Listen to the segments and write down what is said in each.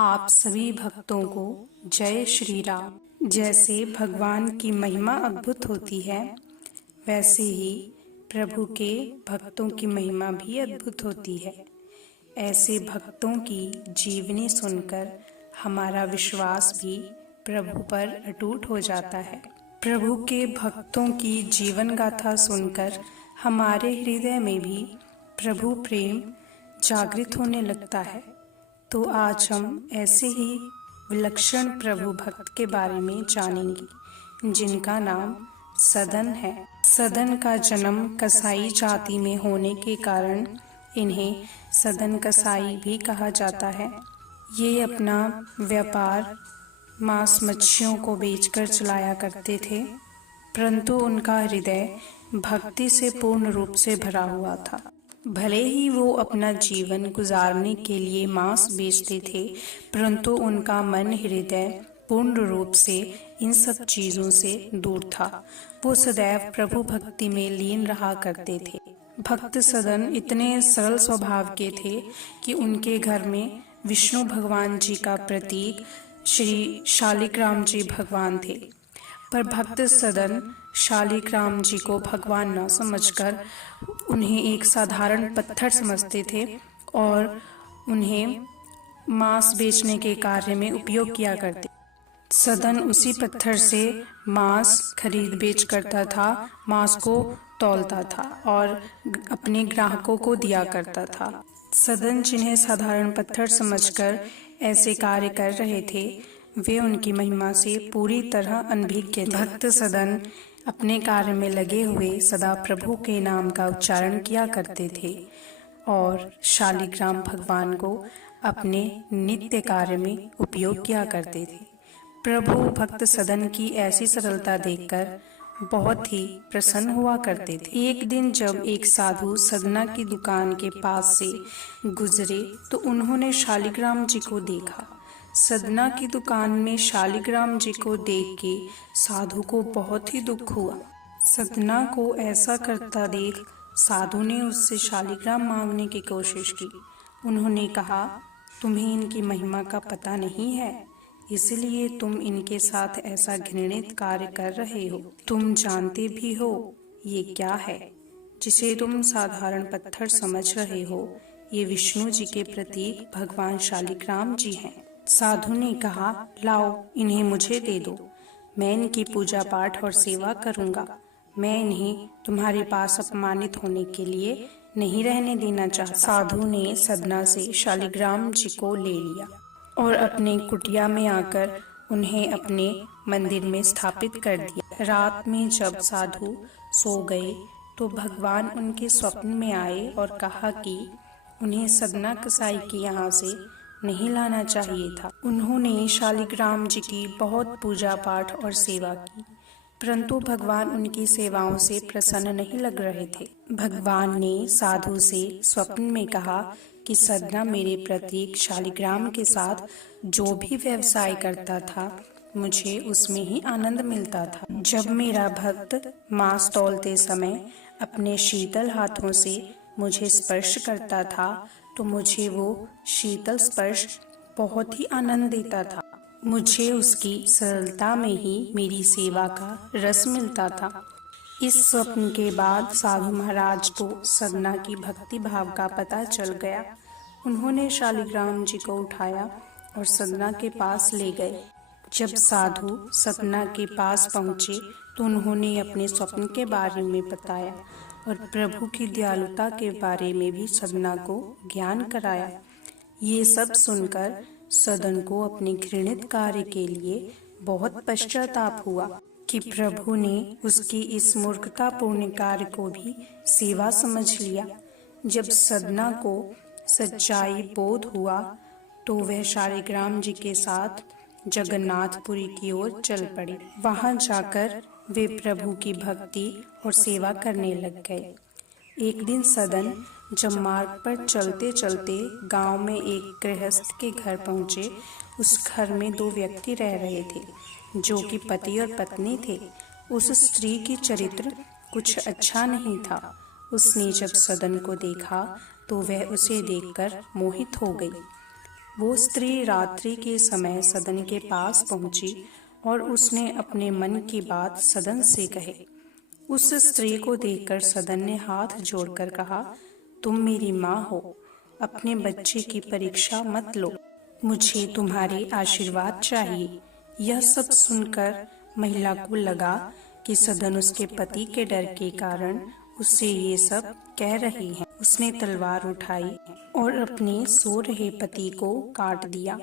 आप सभी भक्तों को जय श्री राम। जैसे भगवान की महिमा अद्भुत होती है, वैसे ही प्रभु के भक्तों की महिमा भी अद्भुत होती है। ऐसे भक्तों की जीवनी सुनकर हमारा विश्वास भी प्रभु पर अटूट हो जाता है। प्रभु के भक्तों की जीवन गाथा सुनकर हमारे हृदय में भी प्रभु प्रेम जागृत होने लगता है। तो आज हम ऐसे ही विलक्षण प्रभु भक्त के बारे में जानेंगे, जिनका नाम सदन है। सदन का जन्म कसाई जाति में होने के कारण इन्हें सदन कसाई भी कहा जाता है। ये अपना व्यापार मांस मच्छियों को बेचकर चलाया करते थे, परंतु उनका हृदय भक्ति से पूर्ण रूप से भरा हुआ था। भले ही वो अपना जीवन गुजारने के लिए मांस बेचते थे, परंतु उनका मन हृदय पूर्ण रूप से इन सब चीजों से दूर था। वो सदैव प्रभु भक्ति में लीन रहा करते थे। भक्त सदन इतने सरल स्वभाव के थे कि उनके घर में विष्णु भगवान जी का प्रतीक श्री शालिग्राम जी भगवान थे। पर भक्त सदन शालिग्राम जी को भगवान न समझकर उन्हें एक साधारण पत्थर समझते थे और उन्हें मांस बेचने के कार्य में उपयोग किया करते। सदन उसी पत्थर से मांस खरीद बेच करता था, मांस को तौलता था और अपने ग्राहकों को दिया करता था। सदन जिन्हें साधारण पत्थर समझकर ऐसे कार्य कर रहे थे, वे उनकी महिमा से पूरी तरह अनभिज्ञ थे। भक्त सदन अपने कार्य में लगे हुए सदा प्रभु के नाम का उच्चारण किया करते थे और शालिग्राम भगवान को अपने नित्य कार्य में उपयोग किया करते थे। प्रभु भक्त सदन की ऐसी सरलता देखकर बहुत ही प्रसन्न हुआ करते थे। एक दिन जब एक साधु सदना की दुकान के पास से गुजरे तो उन्होंने शालिग्राम जी को देखा। सदना की दुकान में शालिग्राम जी को देख के साधु को बहुत ही दुख हुआ। सदना को ऐसा करता देख साधु ने उससे शालिग्राम मांगने की कोशिश की। उन्होंने कहा, तुम्हें इनकी महिमा का पता नहीं है, इसलिए तुम इनके साथ ऐसा घृणित कार्य कर रहे हो। तुम जानते भी हो ये क्या है, जिसे तुम साधारण पत्थर समझ रहे हो, ये विष्णु जी के प्रतीक भगवान शालिग्राम जी हैं। साधु ने कहा, लाओ इन्हें मुझे दे दो, मैं इनकी पूजा पाठ और सेवा करूंगा। मैं इन्हें तुम्हारे पास अपमानित होने के लिए नहीं रहने देना चाहता। साधु ने सदना से शालिग्राम जी को ले लिया और अपने कुटिया में आकर उन्हें अपने मंदिर में स्थापित कर दिया। रात में जब साधु सो गए तो भगवान उनके स्वप्न में आए और कहा कि उन्हें सदना कसाई के यहाँ से नहीं लाना चाहिए था। उन्होंने शालिग्राम जी की बहुत पूजा पाठ और सेवा की, परंतु भगवान उनकी सेवाओं से प्रसन्न नहीं लग रहे थे। भगवान ने साधु से स्वप्न में कहा कि सदना मेरे प्रतीक शालिग्राम के साथ जो भी व्यवसाय करता था, मुझे उसमें ही आनंद मिलता था। जब मेरा भक्त मांस तौलते समय अपने शीतल हाथों से मुझे स्पर्श करता था, तो मुझे वो शीतल स्पर्श बहुत ही आनंद देता था। मुझे उसकी सरलता में ही मेरी सेवा का रस मिलता था। इस स्वप्न के बाद साधु महाराज को सदना की भक्ति भाव का पता चल गया। उन्होंने शालिग्राम जी को उठाया और सदना के पास ले गए। जब साधु सदना के पास पहुँचे तो उन्होंने अपने स्वप्न के बारे में बताया और प्रभु की दयालुता के बारे में भी सदना को ज्ञान कराया। ये सब सुनकर सदन को अपने घृणित कार्य के लिए बहुत पश्चाताप हुआ कि प्रभु ने उसकी इस मूर्खतापूर्ण कार्य को भी सेवा समझ लिया। जब सदना को सच्चाई बोध हुआ तो वह शालिग्राम जी के साथ जगन्नाथपुरी की ओर चल पड़ी। वहां जाकर वे प्रभु की भक्ति और सेवा करने लग गए। एक दिन सदन जब मार्ग पर चलते चलते गांव में एक गृहस्थ के घर पहुंचे। उस घर में दो व्यक्ति रह रहे थे, जो कि पति और पत्नी थे। उस स्त्री की चरित्र कुछ अच्छा नहीं था। उसने जब सदन को देखा तो वह उसे देखकर मोहित हो गई। वो स्त्री रात्रि के समय सदन के पास पहुंची और उसने अपने मन की बात सदन से कही। उस स्त्री को देखकर सदन ने हाथ जोड़कर कहा, तुम मेरी माँ हो, अपने बच्चे की परीक्षा मत लो, मुझे तुम्हारे आशीर्वाद चाहिए। यह सब सुनकर महिला को लगा कि सदन उसके पति के डर के कारण उससे ये सब कह रही है। उसने तलवार उठाई और अपने सो रहे पति को काट दिया।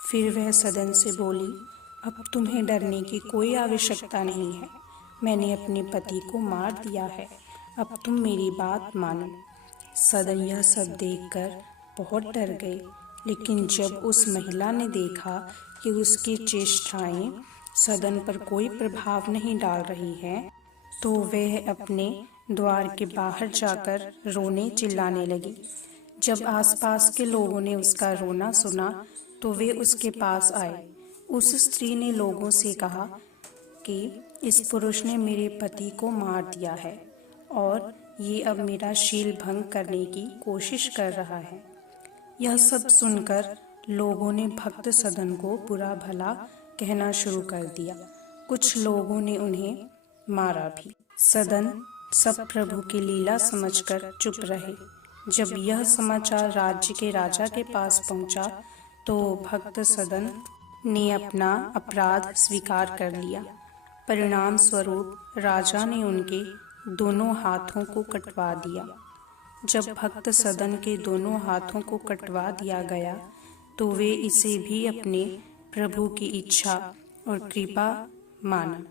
फिर वह सदन से बोली, अब तुम्हें डरने की कोई आवश्यकता नहीं है, मैंने अपने पति को मार दिया है, अब तुम मेरी बात मानो। सदन यह सब देखकर बहुत डर गए, लेकिन जब उस महिला ने देखा कि उसकी चेष्टाएं सदन पर कोई प्रभाव नहीं डाल रही हैं, तो वह अपने द्वार के बाहर जाकर रोने चिल्लाने लगी। जब आसपास के लोगों ने उसका रोना सुना तो वे उसके पास आए। उस स्त्री ने लोगों से कहा कि इस पुरुष ने मेरे पति को मार दिया है और ये अब मेरा शील भंग करने की कोशिश कर रहा है। यह सब सुनकर लोगों ने भक्त सदन को बुरा भला कहना शुरू कर दिया। कुछ लोगों ने उन्हें मारा भी। सदन सब प्रभु की लीला समझकर चुप रहे। जब यह समाचार राज्य के राजा के पास पहुंचा तो भक्त सदन ने अपना अपराध स्वीकार कर लिया। परिणाम स्वरूप राजा ने उनके दोनों हाथों को कटवा दिया। जब भक्त सदन के दोनों हाथों को कटवा दिया गया तो वे इसे भी अपने प्रभु की इच्छा और कृपा माना।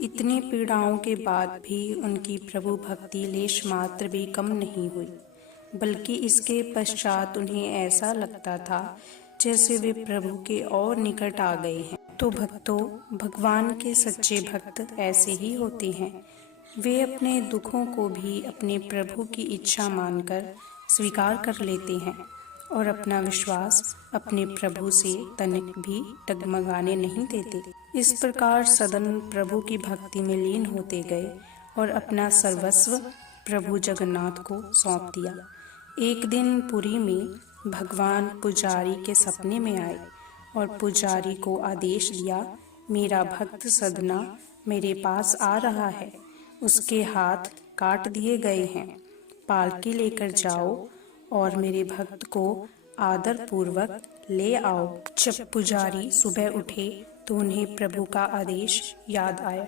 इतनी पीड़ाओं के बाद भी उनकी प्रभु भक्ति लेश मात्र भी कम नहीं हुई, बल्कि इसके पश्चात उन्हें ऐसा लगता था जैसे वे प्रभु के और निकट आ गए हैं। तो भक्तों, भगवान के सच्चे भक्त ऐसे ही होते हैं। वे अपने दुखों को भी अपने प्रभु की इच्छा मानकर स्वीकार कर लेते हैं और अपना विश्वास अपने प्रभु से तनिक भी डगमगाने नहीं देते। इस प्रकार सदन प्रभु की भक्ति में लीन होते गए और अपना सर्वस्व प्रभु जगन्नाथ को सौंप दिया। एक दिन पुरी में भगवान पुजारी के सपने में आए और पुजारी को आदेश दिया, मेरा भक्त सदना मेरे पास आ रहा है, उसके हाथ काट दिए गए हैं, पालकी लेकर जाओ और मेरे भक्त को आदर पूर्वक ले आओ। जब पुजारी सुबह उठे तो उन्हें प्रभु का आदेश याद आया।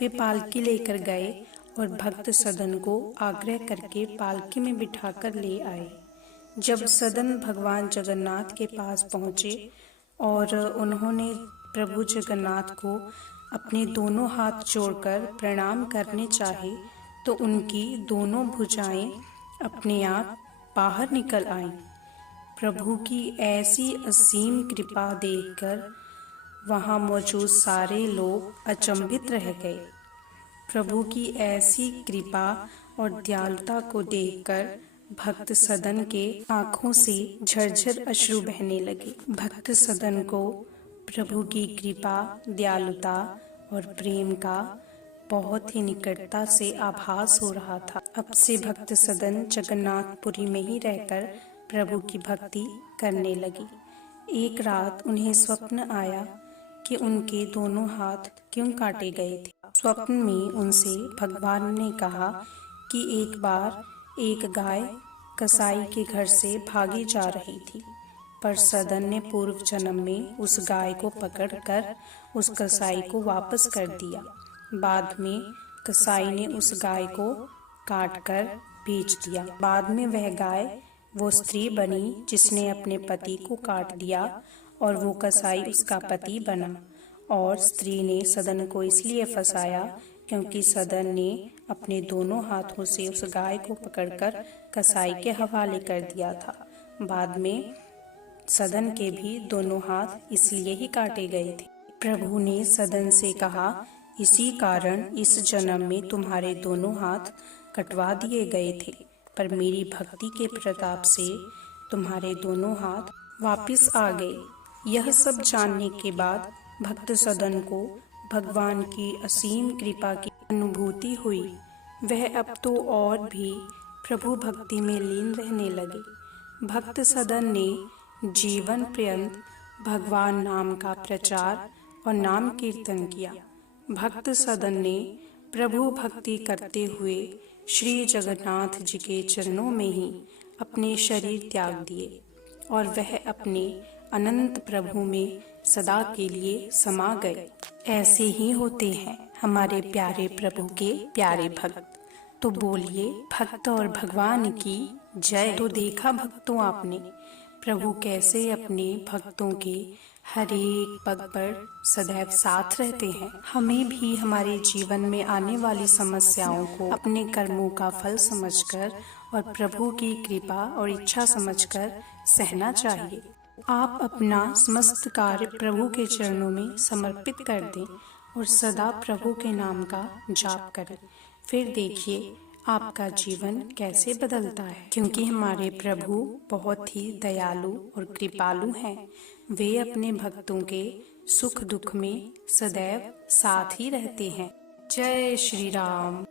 वे पालकी लेकर गए और भक्त सदन को आग्रह करके पालकी में बिठाकर ले आए। जब सदन भगवान जगन्नाथ के पास पहुँचे और उन्होंने प्रभु जगन्नाथ को अपने दोनों हाथ जोड़कर प्रणाम करने चाहे तो उनकी दोनों भुजाएं अपने आप बाहर निकल आईं। प्रभु की ऐसी असीम कृपा देखकर वहां मौजूद सारे लोग अचंभित रह गए। प्रभु की ऐसी कृपा और दयालुता को देखकर भक्त सदन के आंखों से झरझर अश्रु बहने लगे। भक्त सदन को प्रभु की कृपा, दयालुता और प्रेम का बहुत ही निकटता से आभास हो रहा था। अब से भक्त सदन जगन्नाथपुरी में ही रहकर प्रभु की भक्ति करने लगी। एक रात उन्हें स्वप्न आया कि उनके दोनों हाथ क्यों काटे गए थे। स्वप्न में उनसे भगवान ने कहा कि एक बार एक गाय कसाई के घर से भागी जा रही थी, पर सदन ने पूर्व जन्म में उस गाय को पकड़कर उस कसाई को वापस कर दिया। बाद में कसाई ने उस गाय को काटकर बेच दिया। बाद में वह गाय वो स्त्री बनी जिसने अपने पति को काट दिया और वो कसाई उसका पति बना। और स्त्री ने सदन को इसलिए फंसाया क्योंकि सदन ने अपने दोनों हाथों से उस गाय को पकड़कर कसाई के हवाले कर दिया था। बाद में सदन के भी दोनों हाथ इसलिए ही काटे गए थे। प्रभु ने सदन से कहा, इसी कारण इस जन्म में तुम्हारे दोनों हाथ कटवा दिए गए थे, पर मेरी भक्ति के प्रताप से तुम्हारे दोनों हाथ वापस आ गए। यह सब जानने के बाद भक्त सदन को भगवान की असीम कृपा की अनुभूति हुई। वह अब तो और भी प्रभु भक्ति में लीन रहने लगे। भक्त सदन ने जीवन पर्यंत भगवान नाम का प्रचार और नाम कीर्तन किया। भक्त सदन ने प्रभु भक्ति करते हुए श्री जगन्नाथ जी के चरणों में ही अपने शरीर त्याग दिए और वह अपने अनंत प्रभु में सदा के लिए समा गए। ऐसे ही होते हैं हमारे प्यारे प्रभु के प्यारे भक्त। तो बोलिए भक्त और भगवान की जय। तो देखा भक्तों आपने प्रभु कैसे अपने भक्तों के हर एक पग पर सदैव साथ रहते हैं। हमें भी हमारे जीवन में आने वाली समस्याओं को अपने कर्मों का फल समझकर और प्रभु की कृपा और इच्छा समझकर सहना चाहिए। आप अपना समस्त कार्य प्रभु के चरणों में समर्पित कर दें और सदा प्रभु के नाम का जाप करें। फिर देखिए आपका जीवन कैसे बदलता है, क्योंकि हमारे प्रभु बहुत ही दयालु और कृपालु हैं। वे अपने भक्तों के सुख दुख में सदैव साथ ही रहते हैं। जय श्री राम।